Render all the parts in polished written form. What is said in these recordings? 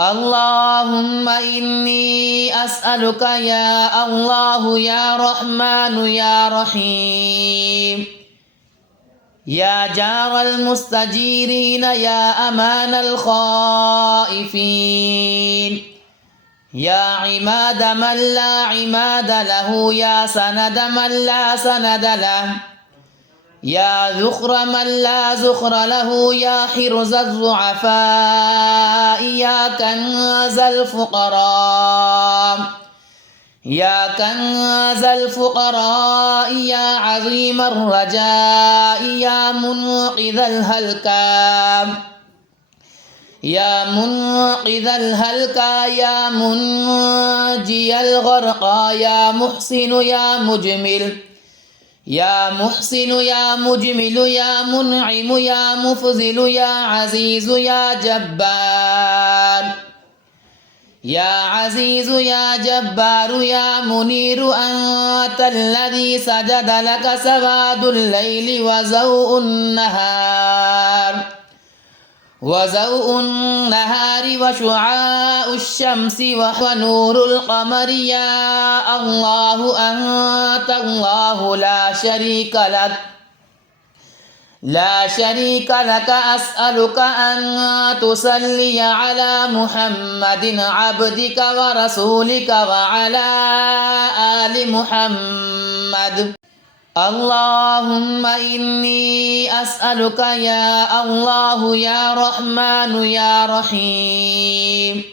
اللهم إني أسألك يا الله يا رحمن يا رحيم يا جار المستجيرين يا أمان الخائفين يا عماد من لا عماد له يا سند من لا سند له يا ذخر من لا ذخر له يا حرز الضعفاء يا كنز الفقراء يا كنز الفقراء يا عظيم الرجاء يا منقذ الهلكى يا منقذ الهلكى يا منجي الغرقى يا محسن يا مجمل يا محسن يا مجمل يا منعم يا مفضل يا عزيز يا جبار يا عزيز يا جبار يا منير أنت الذي سجد لك سواد الليل وزوء النهار وشعاع الشمس ونور القمر يا الله أنت الله لا شريك لك أسألك أن تصلي على محمد عبدك ورسولك وعلى آل محمد. اللهم إني أسألك يا الله يا رحمن يا رحيم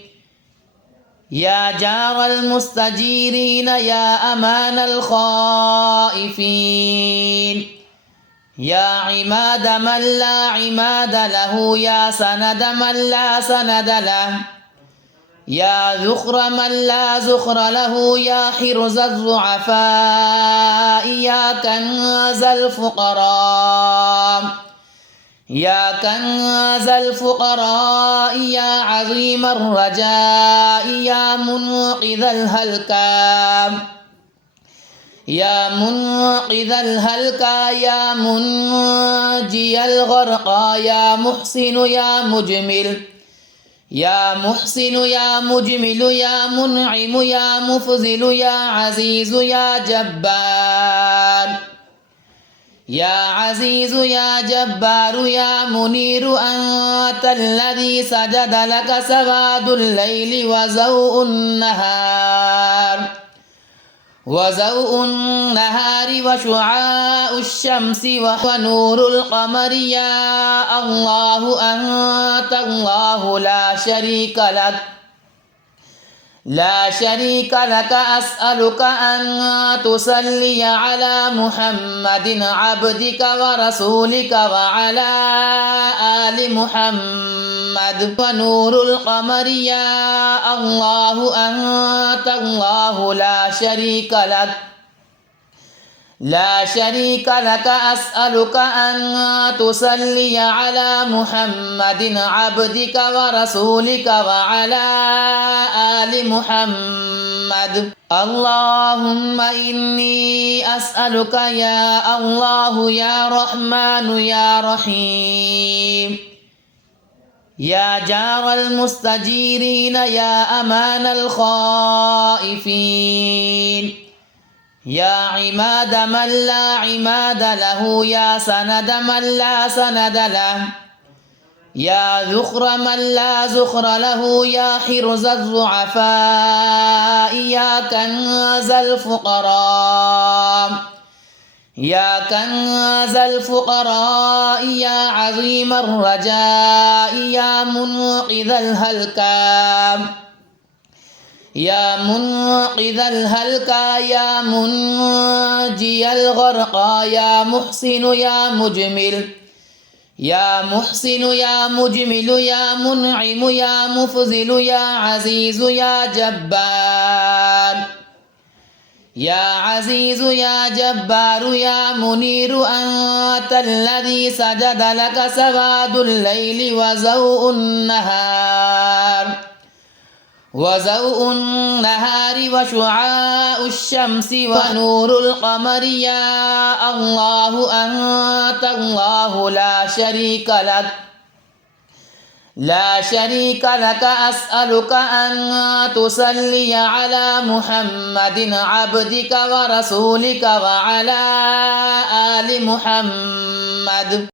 يا جار المستجيرين يا أمان الخائفين يا عماد من لا عماد له يا سند من لا سند له يا ذخر من لا ذخر له يا حرز الضعفاء يا كنز الفقراء يا كنز الفقراء يا عظيم الرجاء يا منقذ الهلكى يا منقذ الهلكى يا منجي الغرقى يا محسن يا مجمل يا محسن يا مجمل يا منعم يا مفضل يا عزيز يا جبار يا عزيز يا جبار يا منير أنت الذي سجد لك سواد الليل وزوء النهار وشعاع الشمس ونور القمر يا الله أنت الله لا شريك لك أسألك أن تصلي على محمد عبدك ورسولك وعلى آل محمد ونور القمر يا الله أنت الله لا شريك لك أسألك أن تصلي على محمد عبدك ورسولك وعلى آل محمد. اللهم إني أسألك يا الله يا رحمن يا رحيم يا جار المستجيرين يا أمان الخائفين يا عماد من لا عماد له يا سند من لا سند له يا ذخر من لا ذخر له يا حرز الضعفاء يا كنز الفقراء يا كنز الفقراء يا عظيم الرجاء يا منقذ الهلكى يا منقذ الهلكى يا منجي الغرقى يا محسن يا مجمل يا محسن يا مجمل يا منعم يا مفضل يا عزيز يا جبار يا عزيز يا جبار يا منير أنت الذي سجد لك سواد الليل وزوء النهار وشعاع الشمس ونور القمر يا الله أنت الله لا شريك لك أسألك أن تصلي على محمد عبدك ورسولك وعلى آل محمد